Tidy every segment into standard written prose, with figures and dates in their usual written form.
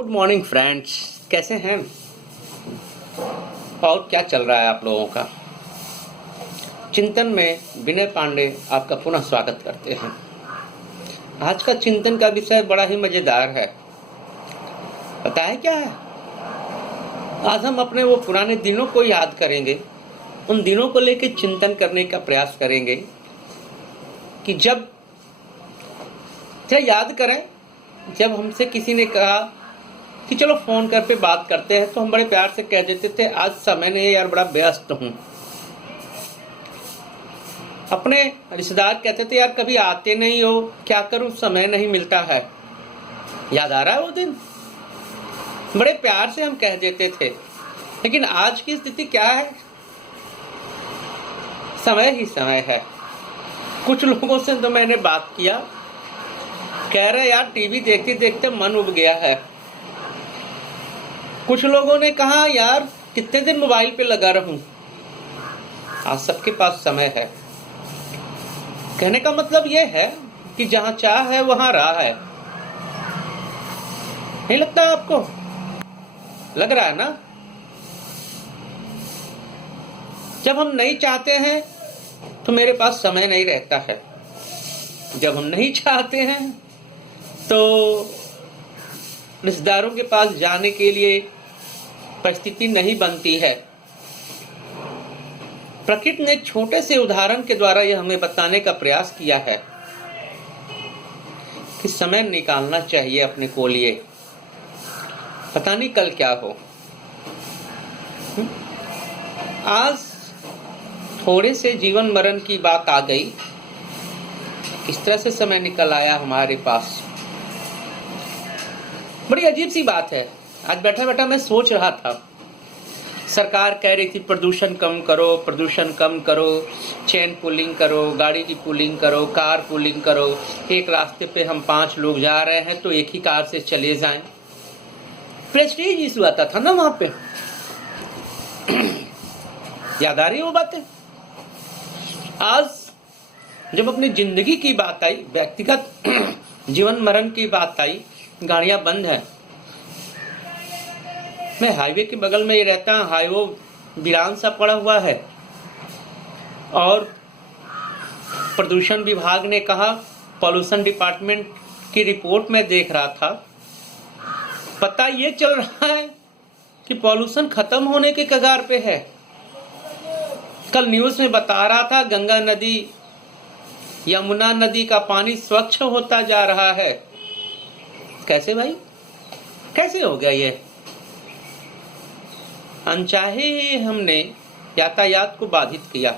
Good morning friends, कैसे हैं और क्या चल रहा है आप लोगों का। चिंतन में विनय पांडे आपका पुनः स्वागत करते हैं। आज का चिंतन का विषय बड़ा ही मजेदार है। पता है क्या है? आज हम अपने वो पुराने दिनों को याद करेंगे, उन दिनों को लेकर चिंतन करने का प्रयास करेंगे कि जब याद करें जब हमसे किसी ने कहा कि चलो फोन कर पे बात करते हैं, तो हम बड़े प्यार से कह देते थे आज समय नहीं है यार, बड़ा व्यस्त हूं। अपने रिश्तेदार कहते थे यार कभी आते नहीं हो, क्या करूं समय नहीं मिलता है। याद आ रहा है वो दिन? बड़े प्यार से हम कह देते थे। लेकिन आज की स्थिति क्या है? समय ही समय है। कुछ लोगों से तो मैंने बात किया, कह रहे यार टीवी देखते देखते मन उब गया है। कुछ लोगों ने कहा यार कितने दिन मोबाइल पे लगा रहूं। आज सबके पास समय है। कहने का मतलब यह है कि जहां चाह है वहां राह है। नहीं लगता है आपको? लग रहा है ना? जब हम नहीं चाहते हैं तो मेरे पास समय नहीं रहता है। जब हम नहीं चाहते हैं तो रिश्तेदारों के पास जाने के लिए परिस्थिति नहीं बनती है। प्रकृति ने छोटे से उदाहरण के द्वारा यह हमें बताने का प्रयास किया है कि समय निकालना चाहिए अपने को लिए। पता नहीं कल क्या हो। आज थोड़े से जीवन मरण की बात आ गई, किस तरह से समय निकल आया हमारे पास। बड़ी अजीब सी बात है। आज बैठा बैठा मैं सोच रहा था, सरकार कह रही थी प्रदूषण कम करो, प्रदूषण कम करो, चेन पुलिंग करो, गाड़ी की पुलिंग करो, कार पुलिंग करो। एक रास्ते पे हम 5 लोग जा रहे हैं तो एक ही कार से चले जाएं। प्रेस्टीज इशू आता था ना वहां पे। याद आ रही वो बातें? आज जब अपनी जिंदगी की बात आई, व्यक्तिगत जीवन मरण की बात आई, गाड़ियां बंद हैं। मैं हाईवे के बगल में ही रहता हूं। हाईवे वीरान सा पड़ा हुआ है और प्रदूषण विभाग ने कहा, पॉल्यूशन डिपार्टमेंट की रिपोर्ट में देख रहा था, पता ये चल रहा है कि पॉल्यूशन खत्म होने के कगार पे है। कल न्यूज में बता रहा था गंगा नदी, यमुना नदी का पानी स्वच्छ होता जा रहा है। कैसे भाई? कैसे हो गया ये? अनचाहे ही हमने यातायात को बाधित किया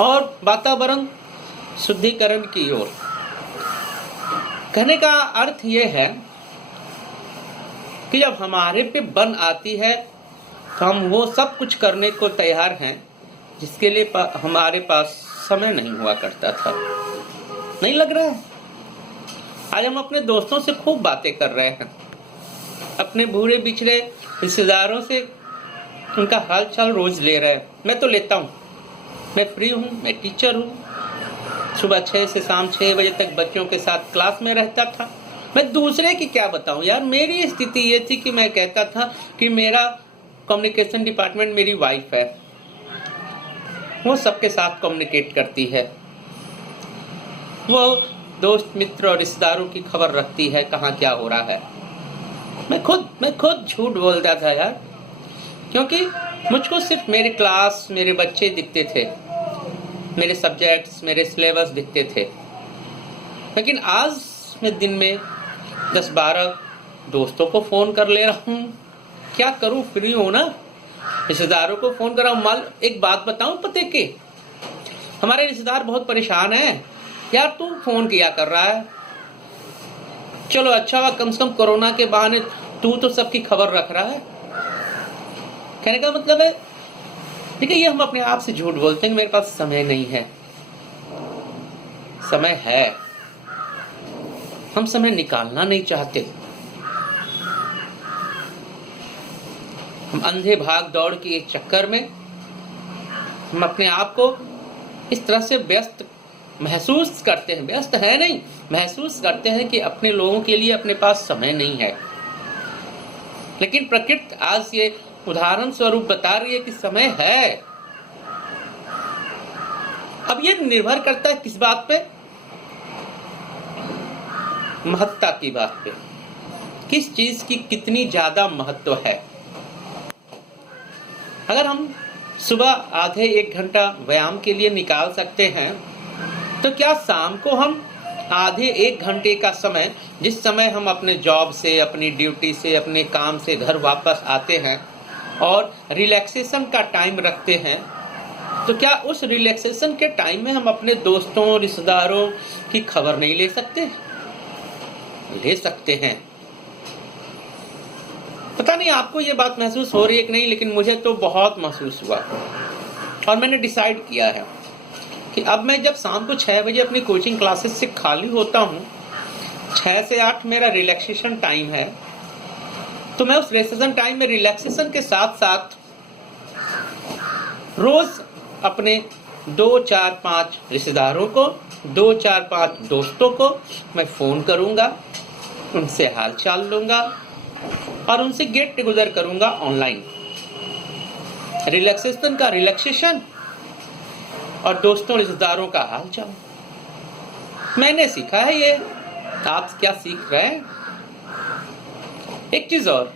और वातावरण शुद्धिकरण की ओर। कहने का अर्थ यह है कि जब हमारे पे बन आती है तो हम वो सब कुछ करने को तैयार हैं जिसके लिए हमारे पास समय नहीं हुआ करता था। नहीं लग रहा है? आज हम अपने दोस्तों से खूब बातें कर रहे हैं, अपने बूढ़े बिछड़े रिश्तेदारों से उनका हाल चाल रोज ले रहे हैं। मैं तो लेता हूँ, मैं फ्री हूँ, मैं टीचर हूँ। सुबह 6 से शाम 6 बजे तक बच्चों के साथ क्लास में रहता था। मैं दूसरे की क्या बताऊँ यार। मेरी स्थिति ये थी कि मैं कहता था कि मेरा कम्युनिकेशन डिपार्टमेंट मेरी वाइफ है, वो सबके साथ कम्युनिकेट करती है, वो दोस्त मित्र और रिश्तेदारों की खबर रखती है कहाँ क्या हो रहा है। मैं खुद झूठ बोलता था यार, क्योंकि मुझको सिर्फ मेरी क्लास, मेरे बच्चे दिखते थे, मेरे सब्जेक्ट्स, मेरे सिलेबस दिखते थे। लेकिन आज मैं दिन में 10-12 दोस्तों को फोन कर ले रहा हूँ। क्या करूँ? फ्री हो ना, रिश्तेदारों को फोन कर रहा हूँ। एक बात बताऊँ पते के, हमारे रिश्तेदार बहुत परेशान हैं यार, तू फोन किया कर रहा है। चलो अच्छा हुआ, कम से कम कोरोना के बहाने तू तो सबकी खबर रख रहा है। कहने का मतलब है, देखिए ये हम अपने आप से झूठ बोलते हैं कि मेरे पास समय नहीं है। समय है, हम समय निकालना नहीं चाहते। हम अंधे भाग दौड़ के चक्कर में हम अपने आप को इस तरह से व्यस्त महसूस करते हैं। व्यस्त है नहीं, महसूस करते हैं कि अपने लोगों के लिए अपने पास समय नहीं है, लेकिन प्रकृति आज ये उदाहरण स्वरूप बता रही है कि समय है। अब ये निर्भर करता है किस बात पे? महत्ता की बात पे, किस चीज की कितनी ज्यादा महत्व है। अगर हम सुबह आधे 1 घंटा व्यायाम के लिए निकाल सकते हैं, तो क्या शाम को हम आधे 1 घंटे का समय, जिस समय हम अपने जॉब से, अपनी ड्यूटी से, अपने काम से घर वापस आते हैं और रिलैक्सेशन का टाइम रखते हैं, तो क्या उस रिलैक्सेशन के टाइम में हम अपने दोस्तों, रिश्तेदारों की खबर नहीं ले सकते? ले सकते हैं। पता नहीं आपको ये बात महसूस हो रही है कि नहीं, लेकिन मुझे तो बहुत महसूस हुआ। और मैंने डिसाइड किया है कि अब मैं जब शाम को 6 बजे अपनी कोचिंग क्लासेस से खाली होता हूँ, 6 से 8 मेरा रिलैक्सेशन टाइम है, तो मैं उस रिलैक्सेशन टाइम में रिलैक्सेशन के साथ साथ रोज अपने 2, 4, 5 रिश्तेदारों को, 2, 4, 5 दोस्तों को मैं फोन करूंगा, उनसे हाल चाल लूंगा और उनसे गेट टुगेदर करूंगा ऑनलाइन। रिलैक्सेशन का रिलैक्सेशन और दोस्तों रिश्तेदारों का हाल चाल। मैंने सीखा है ये, आप क्या सीख रहे हैं? एक चीज और,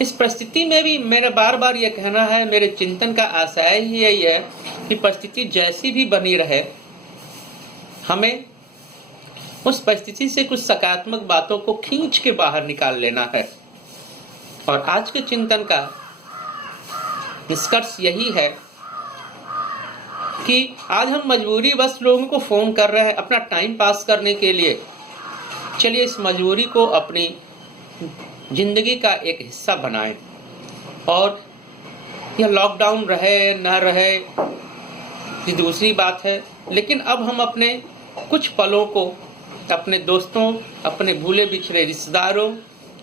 इस परिस्थिति में भी मेरा बार बार यह कहना है, मेरे चिंतन का आशय ही यही है कि परिस्थिति जैसी भी बनी रहे, हमें उस परिस्थिति से कुछ सकारात्मक बातों को खींच के बाहर निकाल लेना है। और आज के चिंतन का निष्कर्ष यही है कि आज हम मजबूरी बस लोगों को फोन कर रहे हैं अपना टाइम पास करने के लिए। चलिए इस मजबूरी को अपनी जिंदगी का एक हिस्सा बनाएं, और यह लॉकडाउन रहे न रहे ये दूसरी बात है, लेकिन अब हम अपने कुछ पलों को अपने दोस्तों, अपने भूले बिछड़े रिश्तेदारों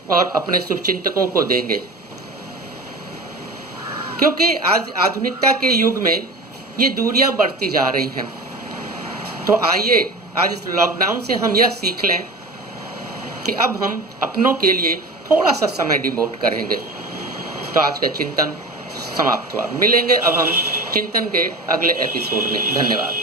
और अपने शुभचिंतकों को देंगे, क्योंकि आज आधुनिकता के युग में ये दूरियां बढ़ती जा रही हैं। तो आइए आज इस लॉकडाउन से हम यह सीख लें कि अब हम अपनों के लिए थोड़ा सा समय डिवोट करेंगे। तो आज का चिंतन समाप्त हुआ। मिलेंगे अब हम चिंतन के अगले एपिसोड में। धन्यवाद।